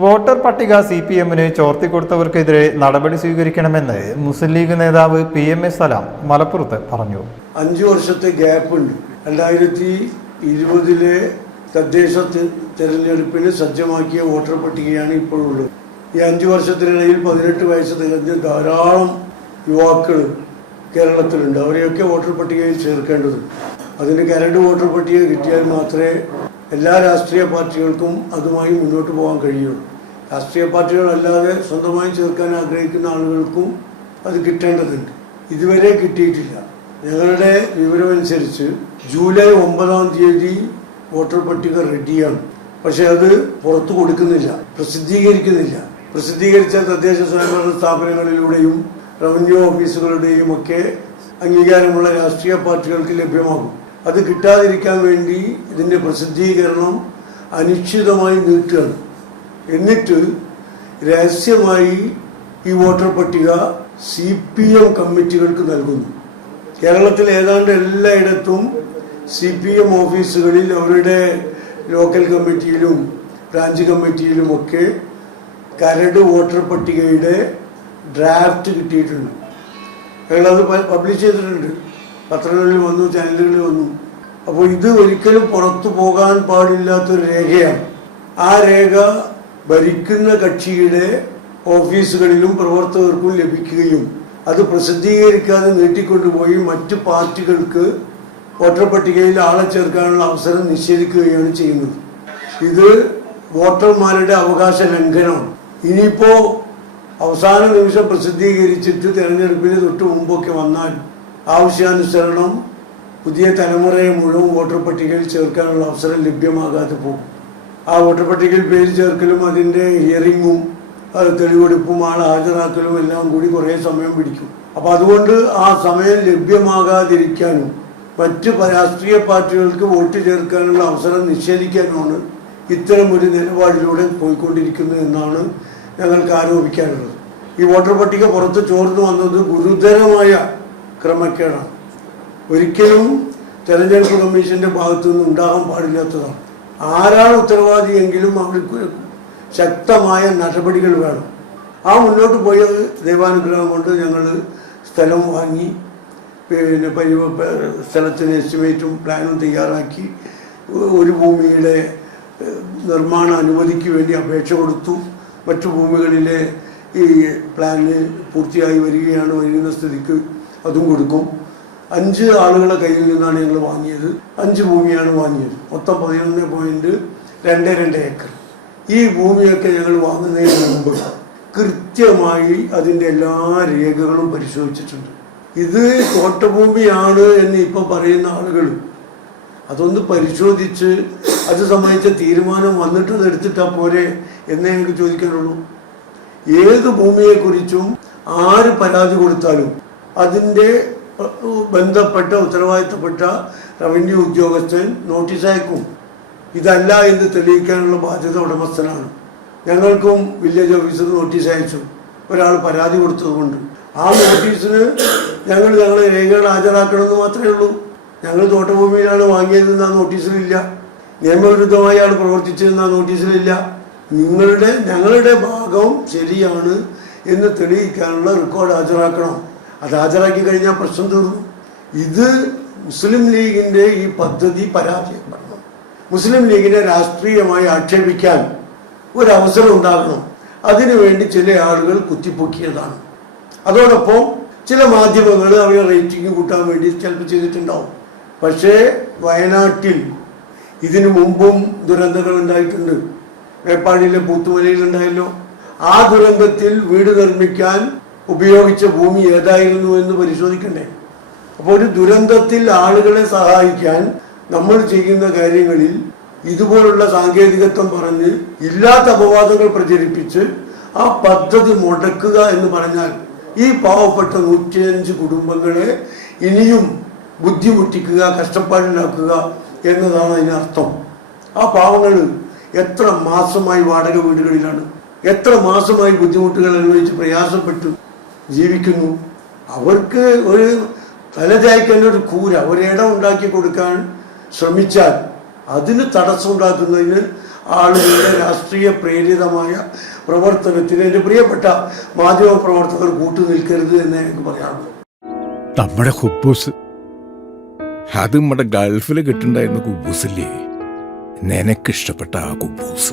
Voter പട്ടിക C P എമ്മിന് ചോർത്തിക്കൊടുത്തവർക്കെതിരെ നടപടി സ്വീകരിക്കണമെന്ന് മുസ്ലിം ലീഗ് നേതാവ് പി എം എ സലാം മലപ്പുറത്ത് പറഞ്ഞു. അഞ്ചു വർഷത്തെ ഗ്യാപ്പ് ഉണ്ട് രണ്ടായിരത്തി ഇരുപതിലെ തദ്ദേശ തെരഞ്ഞെടുപ്പിന് സജ്ജമാക്കിയ വോട്ടർ പട്ടികയാണ് ഇപ്പോഴുള്ളത്. ഈ അഞ്ചു വർഷത്തിനിടയിൽ പതിനെട്ട് വയസ്സ് തികഞ്ഞ ധാരാളം യുവാക്കൾ കേരളത്തിലുണ്ട്. അവരെയൊക്കെ വോട്ടർ പട്ടികയിൽ ചേർക്കേണ്ടത് അതിന് കരട് വോട്ടർ പട്ടിക കിട്ടിയാൽ മാത്രമേ എല്ലാ രാഷ്ട്രീയ പാർട്ടികൾക്കും അതുമായി മുന്നോട്ട് പോകാൻ കഴിയുള്ളൂ. രാഷ്ട്രീയ പാർട്ടികളല്ലാതെ സ്വന്തമായി ചേർക്കാൻ ആഗ്രഹിക്കുന്ന ആളുകൾക്കും അത് കിട്ടേണ്ടതുണ്ട്. ഇതുവരെ കിട്ടിയിട്ടില്ല. ഞങ്ങളുടെ വിവരമനുസരിച്ച് ജൂലൈ ഒമ്പതാം തീയതി വോട്ടർ പട്ടിക റെഡിയാണ്. പക്ഷെ അത് പുറത്തു കൊടുക്കുന്നില്ല പ്രസിദ്ധീകരിക്കുന്നില്ല. പ്രസിദ്ധീകരിച്ച തദ്ദേശ സ്വയംഭരണ സ്ഥാപനങ്ങളിലൂടെയും റവന്യൂ ഓഫീസുകളുടെയും ഒക്കെ അംഗീകാരമുള്ള രാഷ്ട്രീയ പാർട്ടികൾക്ക് ലഭ്യമാകും. അത് കിട്ടാതിരിക്കാൻ വേണ്ടി ഇതിന്റെ പ്രസിദ്ധീകരണം അനിശ്ചിതമായി നീട്ടുകയാണ്. എന്നിട്ട് രഹസ്യമായി ഈ വോട്ടർ പട്ടിക സി പി എം കമ്മിറ്റികൾക്ക് നൽകുന്നു. കേരളത്തിൽ ഏതാണ്ട് എല്ലായിടത്തും സി പി എം ഓഫീസുകളിൽ അവരുടെ ലോക്കൽ കമ്മിറ്റിയിലും ബ്രാഞ്ച് കമ്മിറ്റിയിലുമൊക്കെ കരട് വോട്ടർ പട്ടികയുടെ ഡ്രാഫ്റ്റ് കിട്ടിയിട്ടുണ്ട്. പ- പബ്ലിഷ് ചെയ്തിട്ടുണ്ട്. പത്രങ്ങളിൽ വന്നു ചാനലുകളിൽ വന്നു. അപ്പോൾ ഇത് ഒരിക്കലും പുറത്തു പോകാൻ പാടില്ലാത്തൊരു രേഖയാണ്. ആ രേഖ ഭരിക്കുന്ന കക്ഷിയുടെ ഓഫീസുകളിലും പ്രവർത്തകർക്കും ലഭിക്കുകയും അത് പ്രസിദ്ധീകരിക്കാതെ നീട്ടിക്കൊണ്ടുപോയി മറ്റു പാർട്ടികൾക്ക് വോട്ടർ പട്ടികയിൽ ആളെ ചേർക്കാനുള്ള അവസരം നിഷേധിക്കുകയാണ് ചെയ്യുന്നത്. ഇത് വോട്ടർമാരുടെ അവകാശ ലംഘനമാണ്. ഇനിയിപ്പോ അവസാന നിമിഷം പ്രസിദ്ധീകരിച്ചിട്ട് തെരഞ്ഞെടുപ്പിന് തൊട്ട് മുമ്പൊക്കെ വന്നാൽ ആവശ്യാനുസരണം പുതിയ തലമുറയെ മുഴുവൻ വോട്ടർ പട്ടികയിൽ ചേർക്കാനുള്ള അവസരം ലഭ്യമാകാതെ പോകും. ആ വോട്ടർ പട്ടികയിൽ പേര് ചേർക്കലും അതിന്റെ ഹിയറിങ്ങും തെളിവെടുപ്പും ആളെ ഹാജരാക്കലും എല്ലാം കൂടി കുറേ സമയം പിടിക്കും. അപ്പം അതുകൊണ്ട് ആ സമയം ലഭ്യമാകാതിരിക്കാനും മറ്റ് രാഷ്ട്രീയ പാർട്ടികൾക്ക് വോട്ട് ചേർക്കാനുള്ള അവസരം നിഷേധിക്കാനുമാണ് ഇത്തരം ഒരു നിലപാടിലൂടെ പോയിക്കൊണ്ടിരിക്കുന്നത് എന്നാണ് ഞങ്ങൾക്ക് ആരോപിക്കാനുള്ളത്. ഈ വോട്ടർ പട്ടിക പുറത്ത് ചോർന്നു വന്നത് ഗുരുതരമായ ക്രമക്കേടാണ് ഒരിക്കലും തെരഞ്ഞെടുപ്പ് കമ്മീഷന്റെ ഭാഗത്തു നിന്ന് ഉണ്ടാകാൻ പാടില്ലാത്തതാണ്. ആരാണ് ഉത്തരവാദിയെങ്കിലും അവർക്ക് ശക്തമായ നടപടികൾ വേണം. ആ മുന്നോട്ട് പോയ ദൈവാനുഗ്രഹം കൊണ്ട് ഞങ്ങൾ സ്ഥലം വാങ്ങി പിന്നെ പരി സ്ഥലത്തിന് എസ്റ്റിമേറ്റും പ്ലാനും തയ്യാറാക്കി ഒരു ഭൂമിയുടെ നിർമ്മാണ അനുമതിക്ക് വേണ്ടി അപേക്ഷ കൊടുത്തു. മറ്റു ഭൂമികളിലെ ഈ പ്ലാന് പൂർത്തിയായി വരികയാണ് വരുന്ന സ്ഥിതിക്ക് അതും കൊടുക്കും. അഞ്ച് ആളുകളെ കയ്യിൽ നിന്നാണ് ഞങ്ങൾ വാങ്ങിയത്. അഞ്ച് ഭൂമിയാണ് വാങ്ങിയത്. മൊത്തം പതിനൊന്ന് പോയിന്റ് രണ്ട് രണ്ട് ഏക്കർ. ഈ ഭൂമിയൊക്കെ ഞങ്ങൾ വാങ്ങുന്നതിന് മുമ്പ് കൃത്യമായി അതിന്റെ എല്ലാ രേഖകളും പരിശോധിച്ചിട്ടുണ്ട്. ഇത് തോട്ടഭൂമിയാണ് എന്ന് ഇപ്പൊ പറയുന്ന ആളുകൾ അതൊന്ന് പരിശോധിച്ച് അത് സംബന്ധിച്ച തീരുമാനം വന്നിട്ട് എടുത്തിട്ടാ പോരെ എന്നേ എനിക്ക് ചോദിക്കാനുള്ളൂ. ഏത് ഭൂമിയെക്കുറിച്ചും ആര് പരാതി കൊടുത്താലും അതിന്റെ ബന്ധപ്പെട്ട ഉത്തരവാദിത്തപ്പെട്ട റവന്യൂ ഉദ്യോഗസ്ഥൻ നോട്ടീസ് അയക്കും. ഇതല്ല എന്ന് തെളിയിക്കാനുള്ള ബാധ്യത ഉടമസ്ഥനാണ്. ഞങ്ങൾക്കും വില്ലേജ് ഓഫീസർ നോട്ടീസ് അയച്ചു. ഒരാൾ പരാതി കൊടുത്തതുകൊണ്ട്. ആ നോട്ടീസിന് ഞങ്ങൾ ഞങ്ങളെ രേഖകൾ ഹാജരാക്കണമെന്ന് മാത്രമേ ഉള്ളൂ. ഞങ്ങൾ തോട്ടഭൂമിയിലാണ് വാങ്ങിയതെന്ന് ആ നോട്ടീസിലില്ല. നിയമവിരുദ്ധമായി ആൾ പ്രവർത്തിച്ചതെന്ന് ആ നോട്ടീസിലില്ല. നിങ്ങളുടെ ഞങ്ങളുടെ ഭാഗം ശരിയാണ് എന്ന് തെളിയിക്കാനുള്ള റെക്കോർഡ് ഹാജരാക്കണം. അത് ഹാജരാക്കി കഴിഞ്ഞാൽ പ്രശ്നം തീർന്നു. ഇത് മുസ്ലിം ലീഗിന്റെ ഈ പദ്ധതി പരാജയപ്പെടണം മുസ്ലിം ലീഗിനെ രാഷ്ട്രീയമായി ആക്ഷേപിക്കാൻ ഒരവസരം ഉണ്ടാകണം. അതിനുവേണ്ടി ചില ആളുകൾ കുത്തിപ്പൊക്കിയതാണ്. അതോടൊപ്പം ചില മാധ്യമങ്ങൾ അവരെ റേറ്റിംഗ് കൂട്ടാൻ വേണ്ടി ചിലപ്പോൾ ചെയ്തിട്ടുണ്ടാവും. പക്ഷേ വയനാട്ടിൽ ഇതിനു മുമ്പും ദുരന്തങ്ങൾ ഉണ്ടായിട്ടുണ്ട്. മേപ്പാടിയിലെ പൂത്തുമലയിൽ ഉണ്ടായല്ലോ. ആ ദുരന്തത്തിൽ വീട് നിർമ്മിക്കാൻ ഉപയോഗിച്ച ഭൂമി ഏതായിരുന്നു എന്ന് പരിശോധിക്കണ്ടേ? അപ്പോൾ ഒരു ദുരന്തത്തിൽ ആളുകളെ സഹായിക്കാൻ നമ്മൾ ചെയ്യുന്ന കാര്യങ്ങളിൽ ഇതുപോലുള്ള സാങ്കേതികത്വം പറഞ്ഞ് ഇല്ലാത്ത അപവാദങ്ങൾ പ്രചരിപ്പിച്ച് ആ പദ്ധതി മുടക്കുക എന്ന് പറഞ്ഞാൽ ഈ പാവപ്പെട്ട നൂറ്റിയഞ്ച് കുടുംബങ്ങളെ ഇനിയും ബുദ്ധിമുട്ടിക്കുക കഷ്ടപ്പാടുണ്ടാക്കുക എന്നതാണ് അതിനർത്ഥം ആ പാവങ്ങൾ എത്ര മാസമായി വാടക വീടുകളിലാണ് എത്ര മാസമായി ബുദ്ധിമുട്ടുകൾ അനുഭവിച്ച് പ്രയാസപ്പെട്ടു ജീവിക്കുന്നു. അവർക്ക് ഒരു തലചായ്ക്കാൻ ഒരു കൂര ഒരിടം ഉണ്ടാക്കി കൊടുക്കാൻ ശ്രമിച്ചാൽ അതിന് തടസ്സമുണ്ടാക്കുന്നതിന് ആളുകളുടെ രാഷ്ട്രീയ പ്രേരിതമായ പ്രവർത്തനത്തിന് എന്റെ പ്രിയപ്പെട്ട മാധ്യമ പ്രവർത്തകർ കൂട്ടു നിൽക്കരുത് എന്ന് എനിക്ക് പറയാറുള്ളൂ നമ്മുടെ ഹുബൂസ് അത് നമ്മുടെ ഗൾഫിൽ കിട്ടുണ്ടായിരുന്ന കുബൂസില്ലേ? നിനക്കിഷ്ടപ്പെട്ട ആ കുബൂസ്.